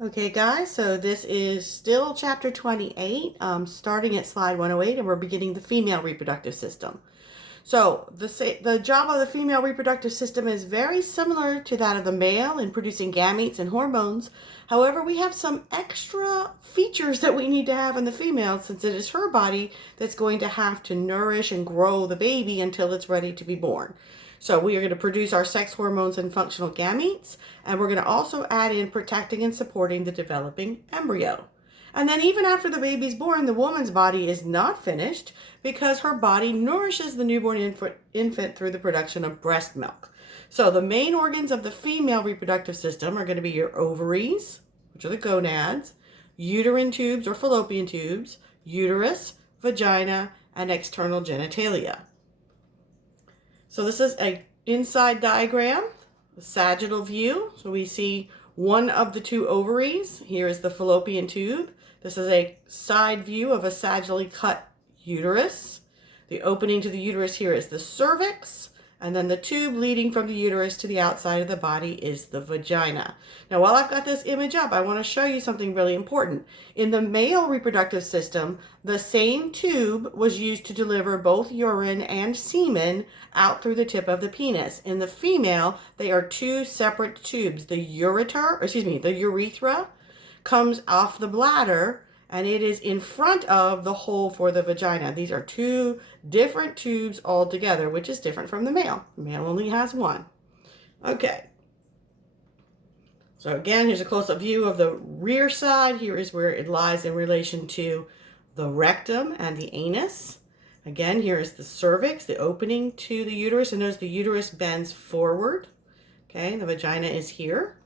Okay, guys, so this is still chapter 28, starting at slide 108, and we're beginning the female reproductive system. So the job of the female reproductive system is very similar to that of the male in producing gametes and hormones. However, we have some extra features that we need to have in the female since it is her body that's going to have to nourish and grow the baby until it's ready to be born. So we are going to produce our sex hormones and functional gametes, and we're going to also add in protecting and supporting the developing embryo. And then even after the baby's born, the woman's body is not finished because her body nourishes the newborn infant through the production of breast milk. So the main organs of the female reproductive system are going to be your ovaries, which are the gonads, uterine tubes or fallopian tubes, uterus, vagina, and external genitalia. So this is an inside diagram, the sagittal view. So we see one of the two ovaries. Here is the fallopian tube. This is a side view of a sagittally cut uterus. The opening to the uterus here is the cervix, and then the tube leading from the uterus to the outside of the body is the vagina. Now, while I've got this image up, I want to show you something really important. In the male reproductive system, the same tube was used to deliver both urine and semen out through the tip of the penis. In the female, they are two separate tubes. The urethra comes off the bladder, and it is in front of the hole for the vagina. These are two different tubes altogether, which is different from the male. The male only has one. Okay. So again, here's a close-up view of the rear side. Here is where it lies in relation to the rectum and the anus. Again, here is the cervix, the opening to the uterus, and notice the uterus bends forward. Okay, the vagina is here.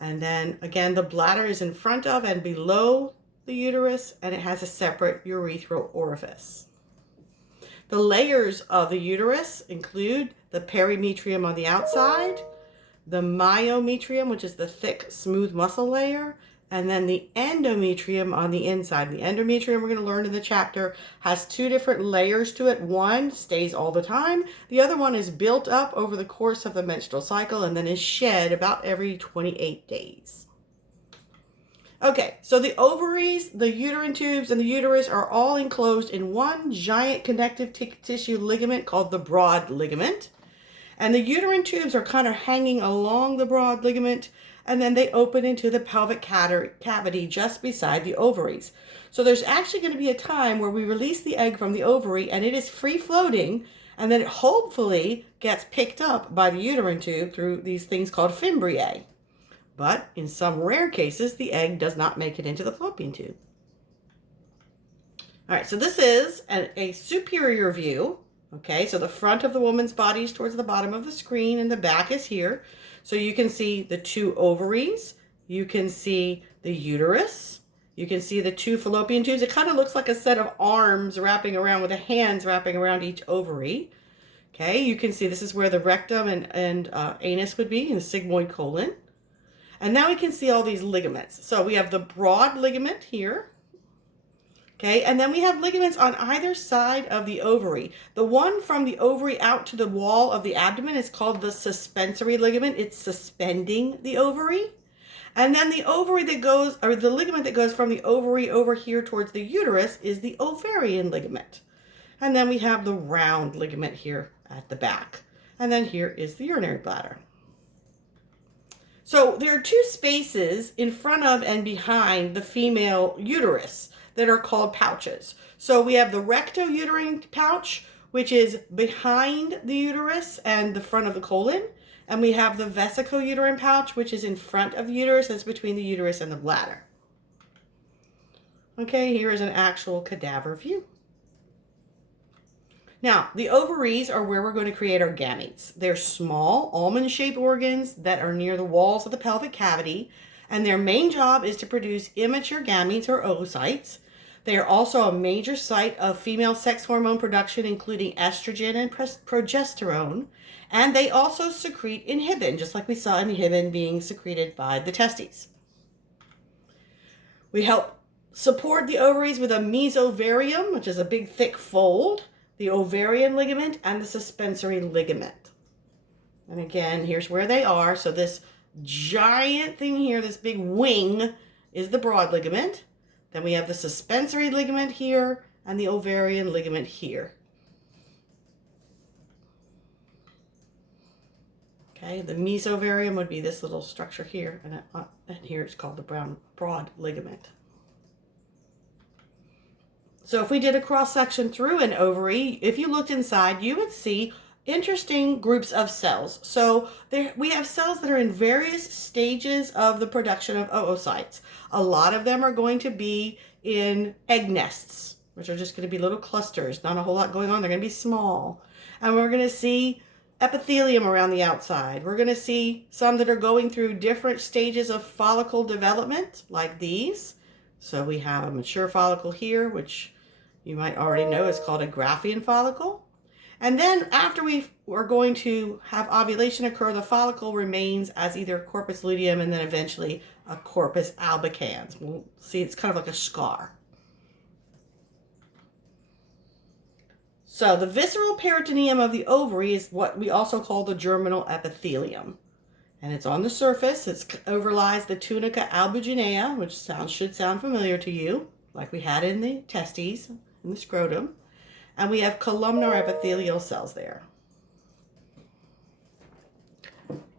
And then again, the bladder is in front of and below the uterus, and it has a separate urethral orifice. The layers of the uterus include the perimetrium on the outside, the myometrium, which is the thick, smooth muscle layer, and then the endometrium on the inside. The endometrium, we're going to learn in the chapter, has two different layers to it. One stays all the time. The other one is built up over the course of the menstrual cycle and then is shed about every 28 days. Okay, so the ovaries, the uterine tubes, and the uterus are all enclosed in one giant connective tissue ligament called the broad ligament. And the uterine tubes are kind of hanging along the broad ligament, and then they open into the pelvic cavity just beside the ovaries. So there's actually going to be a time where we release the egg from the ovary and it is free floating, and then it hopefully gets picked up by the uterine tube through these things called fimbriae. But in some rare cases, the egg does not make it into the fallopian tube. All right, so this is a superior view. Okay, so the front of the woman's body is towards the bottom of the screen and the back is here. So you can see the two ovaries, you can see the uterus, you can see the two fallopian tubes. It kind of looks like a set of arms wrapping around with the hands wrapping around each ovary. Okay, you can see this is where the rectum and anus would be, and the sigmoid colon. And now we can see all these ligaments. So we have the broad ligament here. Okay, and then we have ligaments on either side of the ovary. The one from the ovary out to the wall of the abdomen is called the suspensory ligament. It's suspending the ovary. And then the ovary that goes, or the ligament that goes from the ovary over here towards the uterus is the ovarian ligament. And then we have the round ligament here at the back. And then here is the urinary bladder. So there are two spaces in front of and behind the female uterus that are called pouches. So we have the rectouterine pouch, which is behind the uterus and the front of the colon. And we have the vesicouterine pouch, which is in front of the uterus. It's between the uterus and the bladder. Okay, here is an actual cadaver view. Now, the ovaries are where we're going to create our gametes. They're small, almond-shaped organs that are near the walls of the pelvic cavity, and their main job is to produce immature gametes or oocytes. They are also a major site of female sex hormone production, including estrogen and progesterone, and they also secrete inhibin, just like we saw inhibin being secreted by the testes. We help support the ovaries with a mesovarium, which is a big thick fold, the ovarian ligament, and the suspensory ligament. And again, here's where they are. So this giant thing here, this big wing, is the broad ligament. Then we have the suspensory ligament here and the ovarian ligament here. Okay, the mesovarium would be this little structure here, and here it's called the broad ligament. So if we did a cross-section through an ovary, if you looked inside, you would see interesting groups of cells. So we have cells that are in various stages of the production of oocytes. A lot of them are going to be in egg nests, which are just going to be little clusters, not a whole lot going on. They're going to be small. And we're going to see epithelium around the outside. We're going to see some that are going through different stages of follicle development, like these. So we have a mature follicle here, which you might already know is called a Graafian follicle. And then after we're going to have ovulation occur, the follicle remains as either corpus luteum and then eventually a corpus albicans. We'll see it's kind of like a scar. So the visceral peritoneum of the ovary is what we also call the germinal epithelium. And it's on the surface. It overlies the tunica albuginea, which should sound familiar to you, like we had in the testes, in the scrotum. And we have columnar epithelial cells there.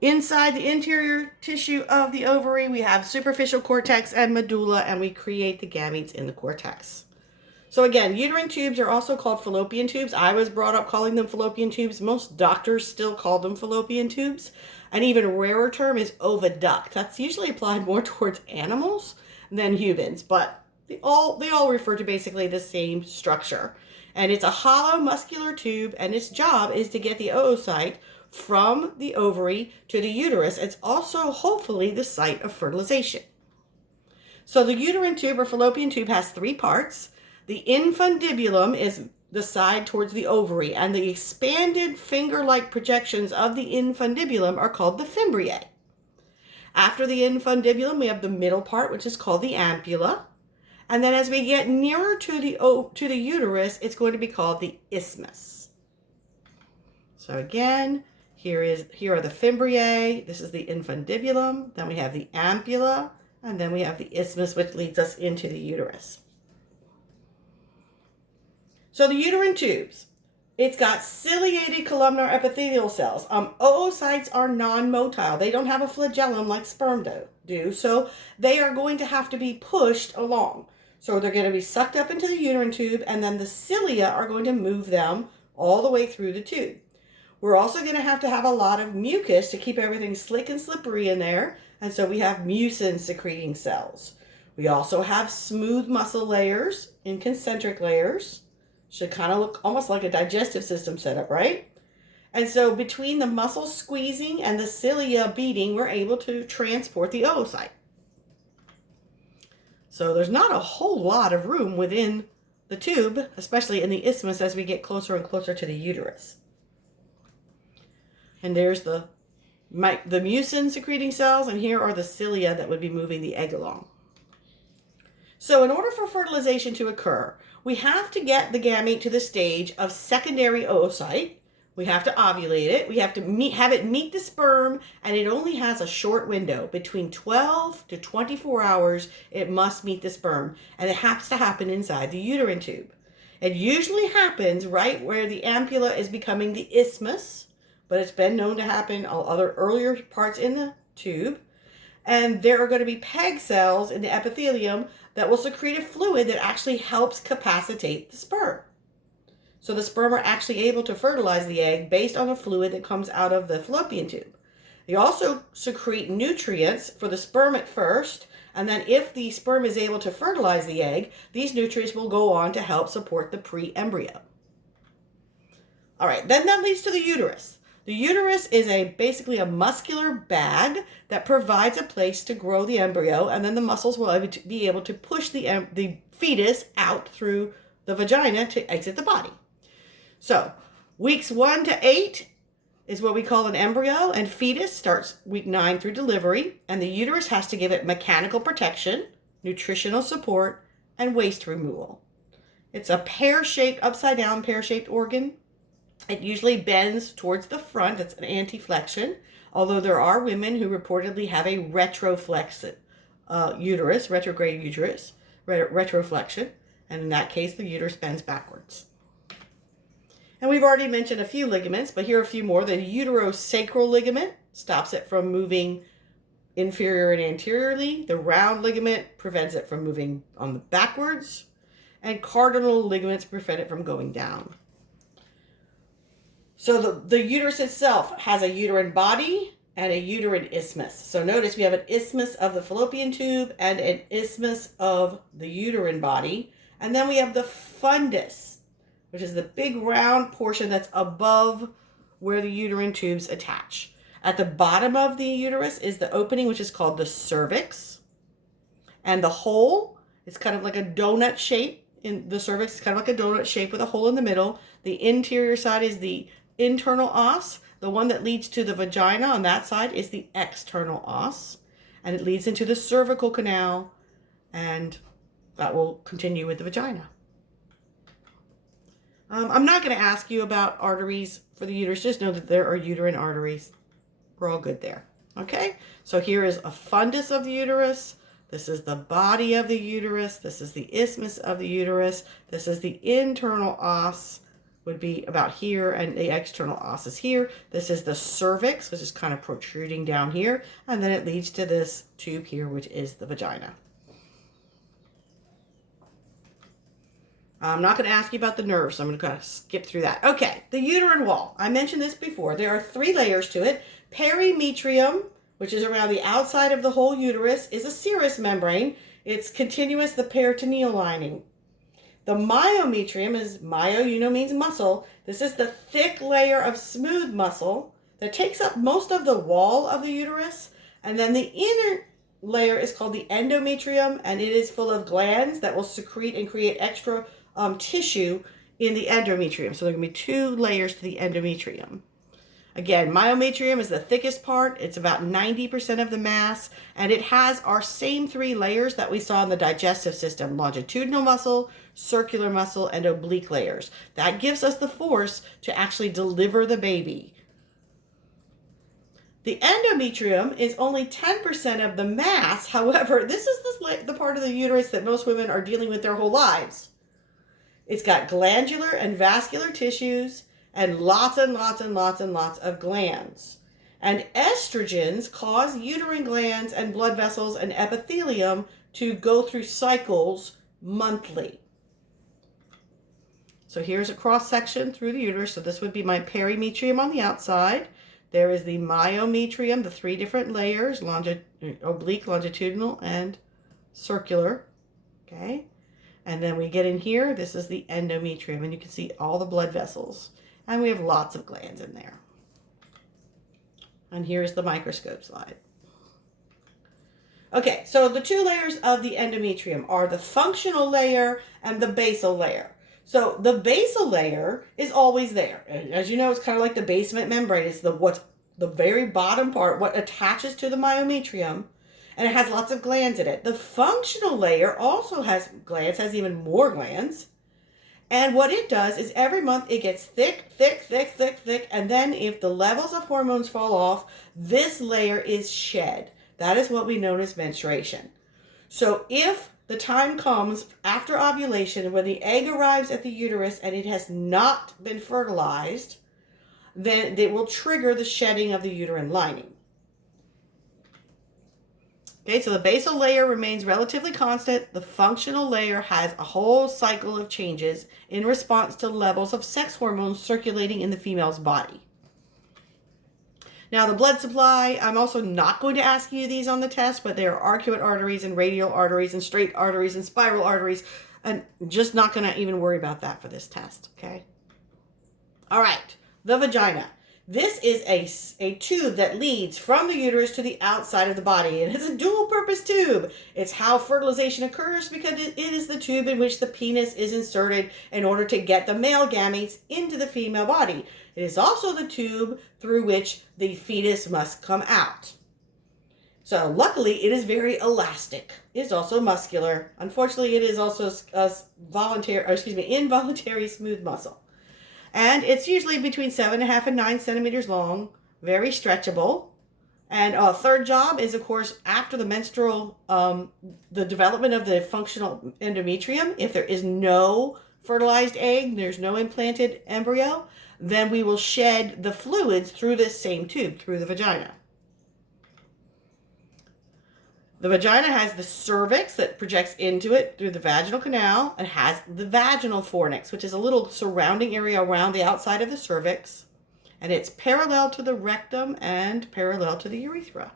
Inside the interior tissue of the ovary, we have superficial cortex and medulla, and we create the gametes in the cortex. So again, uterine tubes are also called fallopian tubes. I was brought up calling them fallopian tubes. Most doctors still call them fallopian tubes. An even rarer term is oviduct. That's usually applied more towards animals than humans, but they all refer to basically the same structure. And it's a hollow muscular tube, and its job is to get the oocyte from the ovary to the uterus. It's also hopefully the site of fertilization. So the uterine tube or fallopian tube has three parts. The infundibulum is the side towards the ovary, and the expanded finger-like projections of the infundibulum are called the fimbriae. After the infundibulum, we have the middle part, which is called the ampulla. And then as we get nearer to the uterus, it's going to be called the isthmus. So again, here are the fimbriae. This is the infundibulum. Then we have the ampulla, and then we have the isthmus, which leads us into the uterus. So the uterine tubes, it's got ciliated columnar epithelial cells. Oocytes are non-motile. They don't have a flagellum like sperm do, so they are going to have to be pushed along. So they're going to be sucked up into the uterine tube, and then the cilia are going to move them all the way through the tube. We're also going to have a lot of mucus to keep everything slick and slippery in there, and so we have mucin secreting cells. We also have smooth muscle layers in concentric layers. Should kind of look almost like a digestive system setup, right? And so between the muscles squeezing and the cilia beating, we're able to transport the oocyte. So there's not a whole lot of room within the tube, especially in the isthmus as we get closer and closer to the uterus. And there's the mucin secreting cells, and here are the cilia that would be moving the egg along. So in order for fertilization to occur, we have to get the gamete to the stage of secondary oocyte. We have to ovulate it. We have to have it meet the sperm, and it only has a short window. Between 12 to 24 hours, it must meet the sperm, and it has to happen inside the uterine tube. It usually happens right where the ampulla is becoming the isthmus, but it's been known to happen on other earlier parts in the tube. And there are going to be PEG cells in the epithelium that will secrete a fluid that actually helps capacitate the sperm. So the sperm are actually able to fertilize the egg based on the fluid that comes out of the fallopian tube. They also secrete nutrients for the sperm at first, and then if the sperm is able to fertilize the egg, these nutrients will go on to help support the pre-embryo. All right, then that leads to the uterus. The uterus is basically a muscular bag that provides a place to grow the embryo, and then the muscles will be able to push the fetus out through the vagina to exit the body. So weeks 1 to 8 is what we call an embryo, and fetus starts week 9 through delivery, and the uterus has to give it mechanical protection, nutritional support, and waste removal. It's a pear-shaped, upside-down pear-shaped organ. It usually bends towards the front. It's an anteflexion, although there are women who reportedly have a retroflexion uterus, retrograde uterus, retroflexion, and in that case, the uterus bends backwards. And we've already mentioned a few ligaments, but here are a few more. The uterosacral ligament stops it from moving inferior and anteriorly. The round ligament prevents it from moving on the backwards. And cardinal ligaments prevent it from going down. So the uterus itself has a uterine body and a uterine isthmus. So notice we have an isthmus of the fallopian tube and an isthmus of the uterine body. And then we have the fundus, which is the big round portion that's above where the uterine tubes attach. At the bottom of the uterus is the opening, which is called the cervix. And the hole is kind of like a donut shape. In the cervix is kind of like a donut shape with a hole in the middle. The interior side is the internal os. The one that leads to the vagina on that side is the external os. And it leads into the cervical canal. And that will continue with the vagina. I'm not going to ask you about arteries for the uterus. Just know that there are uterine arteries. We're all good there. Okay? So here is a fundus of the uterus. This is the body of the uterus. This is the isthmus of the uterus. This is the internal os, would be about here, and the external os is here. This is the cervix, which is kind of protruding down here. And then it leads to this tube here, which is the vagina. I'm not going to ask you about the nerves, so I'm going to kind of skip through that. Okay, the uterine wall. I mentioned this before. There are 3 layers to it. Perimetrium, which is around the outside of the whole uterus, is a serous membrane. It's continuous, the peritoneal lining. The myometrium is, myo, means muscle. This is the thick layer of smooth muscle that takes up most of the wall of the uterus. And then the inner layer is called the endometrium, and it is full of glands that will secrete and create extra tissue in the endometrium. So there are going to be 2 layers to the endometrium. Again, myometrium is the thickest part. It's about 90% of the mass, and it has our same 3 layers that we saw in the digestive system: longitudinal muscle, circular muscle, and oblique layers. That gives us the force to actually deliver the baby. The endometrium is only 10% of the mass. However, this is the part of the uterus that most women are dealing with their whole lives. It's got glandular and vascular tissues and lots and lots and lots and lots of glands. And estrogens cause uterine glands and blood vessels and epithelium to go through cycles monthly. So here's a cross section through the uterus. So this would be my perimetrium on the outside. There is the myometrium, the 3 different layers, oblique, longitudinal, and circular. Okay. And then we get in here, this is the endometrium, and you can see all the blood vessels. And we have lots of glands in there. And here's the microscope slide. Okay, so the 2 layers of the endometrium are the functional layer and the basal layer. So the basal layer is always there. As you know, it's kind of like the basement membrane. It's what's the very bottom part, what attaches to the myometrium, and it has lots of glands in it. The functional layer also has glands, has even more glands. And what it does is every month it gets thick, thick, thick, thick, thick, and then if the levels of hormones fall off, this layer is shed. That is what we know as menstruation. So if the time comes after ovulation when the egg arrives at the uterus and it has not been fertilized, then it will trigger the shedding of the uterine lining. Okay, so the basal layer remains relatively constant. The functional layer has a whole cycle of changes in response to levels of sex hormones circulating in the female's body. Now, the blood supply, I'm also not going to ask you these on the test, but there are arcuate arteries and radial arteries and straight arteries and spiral arteries, and just not going to even worry about that for this test, okay? All right, the vagina. This is a tube that leads from the uterus to the outside of the body. It is a dual-purpose tube. It's how fertilization occurs because it is the tube in which the penis is inserted in order to get the male gametes into the female body. It is also the tube through which the fetus must come out. So luckily, it is very elastic. It's also muscular. Unfortunately, it is also involuntary smooth muscle. And it's usually between 7.5 and 9 centimeters long, very stretchable, And third job is, of course, after the menstrual, the development of the functional endometrium. If there is no fertilized egg, there's no implanted embryo, then we will shed the fluids through this same tube, through the vagina. The vagina has the cervix that projects into it through the vaginal canal. It has the vaginal fornix, which is a little surrounding area around the outside of the cervix. And it's parallel to the rectum and parallel to the urethra.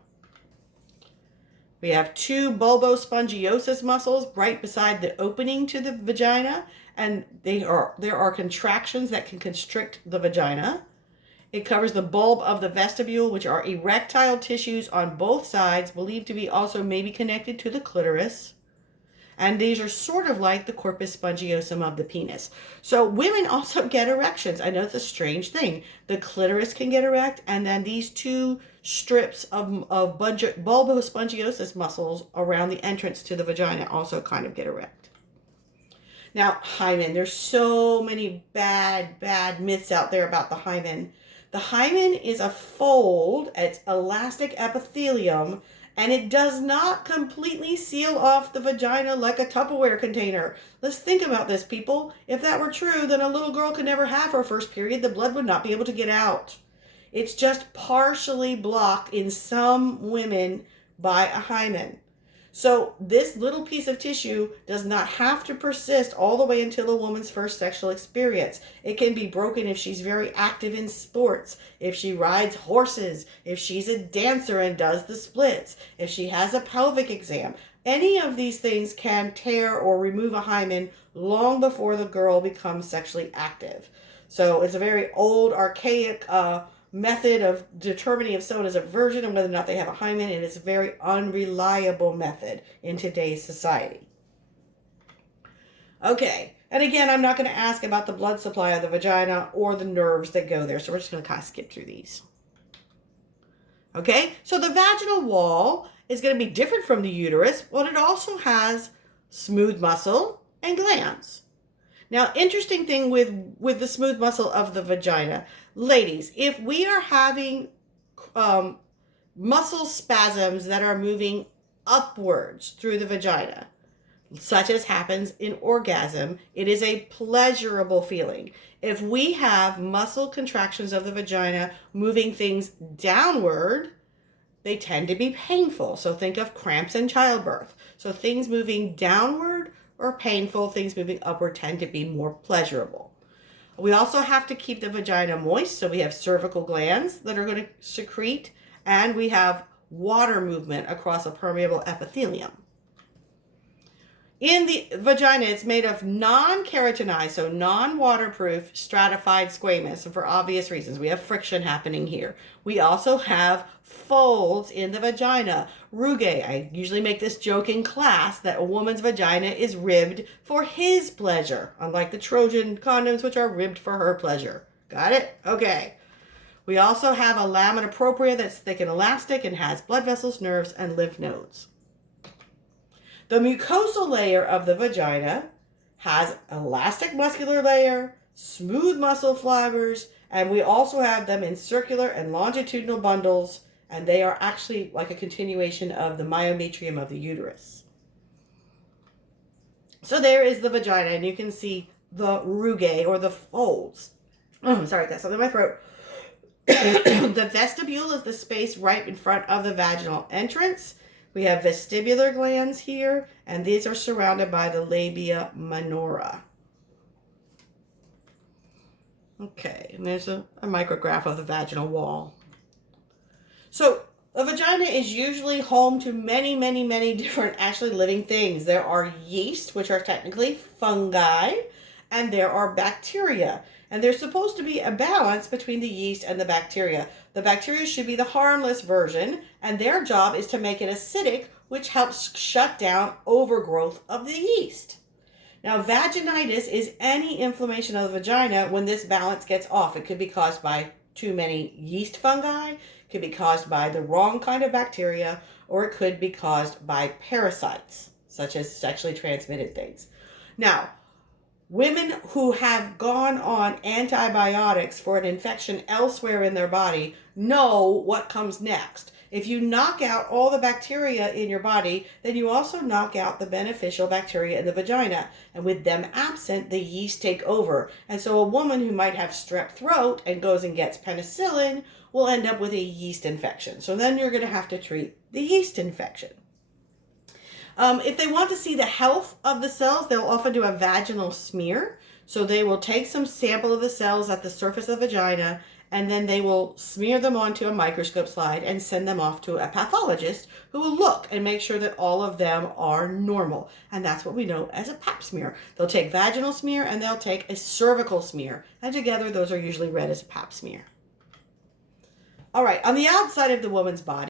We have two bulbospongiosus muscles right beside the opening to the vagina, and there are contractions that can constrict the vagina. It covers the bulb of the vestibule, which are erectile tissues on both sides, believed to be also maybe connected to the clitoris. And these are sort of like the corpus spongiosum of the penis. So women also get erections. I know it's a strange thing. The clitoris can get erect, and then these two strips of bulbospongiosus muscles around the entrance to the vagina also kind of get erect. Now, hymen. There's so many bad myths out there about the hymen. The hymen is a fold, it's elastic epithelium, and it does not completely seal off the vagina like a Tupperware container. Let's think about this, people. If that were true, then a little girl could never have her first period. The blood would not be able to get out. It's just partially blocked in some women by a hymen. So this little piece of tissue does not have to persist all the way until a woman's first sexual experience. It can be broken if she's very active in sports, if she rides horses, if she's a dancer and does the splits, if she has a pelvic exam. Any of these things can tear or remove a hymen long before the girl becomes sexually active. So it's a very old, archaic method of determining if someone is a virgin and whether or not they have a hymen, and it's a very unreliable method in today's society. Okay, and again, I'm not going to ask about the blood supply of the vagina or the nerves that go there, so we're just going to kind of skip through these. Okay, so the vaginal wall is going to be different from the uterus, but it also has smooth muscle and glands. Now, interesting thing with the smooth muscle of the vagina. Ladies, if we are having muscle spasms that are moving upwards through the vagina, such as happens in orgasm, it is a pleasurable feeling. If we have muscle contractions of the vagina moving things downward, they tend to be painful. So think of cramps in childbirth. So things moving downward or painful, things moving upward tend to be more pleasurable. We also have to keep the vagina moist, so we have cervical glands that are going to secrete, and we have water movement across a permeable epithelium. In the vagina, it's made of non-keratinized, so non-waterproof, stratified squamous, and for obvious reasons. We have friction happening here. We also have folds in the vagina. Rugae. I usually make this joke in class that a woman's vagina is ribbed for his pleasure, unlike the Trojan condoms, which are ribbed for her pleasure. Got it? Okay. We also have a lamina propria that's thick and elastic and has blood vessels, nerves, and lymph nodes. The mucosal layer of the vagina has elastic muscular layer, smooth muscle fibers, and we also have them in circular and longitudinal bundles, and they are actually like a continuation of the myometrium of the uterus. So there is the vagina, and you can see the rugae or the folds. Oh, I'm sorry, I got something in my throat. The vestibule is the space right in front of the vaginal entrance. We have vestibular glands here, and these are surrounded by the labia minora. Okay, and there's a micrograph of the vaginal wall. So a vagina is usually home to many different actually living things. There are yeast, which are technically fungi, and there are bacteria. And there's supposed to be a balance between the yeast and the bacteria. The bacteria should be the harmless version, and their job is to make it acidic, which helps shut down overgrowth of the yeast. Now, vaginitis is any inflammation of the vagina when this balance gets off. It could be caused by too many yeast fungi, it could be caused by the wrong kind of bacteria, or it could be caused by parasites, such as sexually transmitted things. Now, women who have gone on antibiotics for an infection elsewhere in their body know what comes next. If you knock out all the bacteria in your body, then you also knock out the beneficial bacteria in the vagina. And with them absent, the yeast take over. And so a woman who might have strep throat and goes and gets penicillin will end up with a yeast infection. So then you're going to have to treat the yeast infection. If they want to see the health of the cells, they'll often do a vaginal smear. So they will take some sample of the cells at the surface of the vagina, and then they will smear them onto a microscope slide and send them off to a pathologist who will look and make sure that all of them are normal. And that's what we know as a pap smear. They'll take vaginal smear and they'll take a cervical smear. And together those are usually read as a pap smear. All right, on the outside of the woman's body,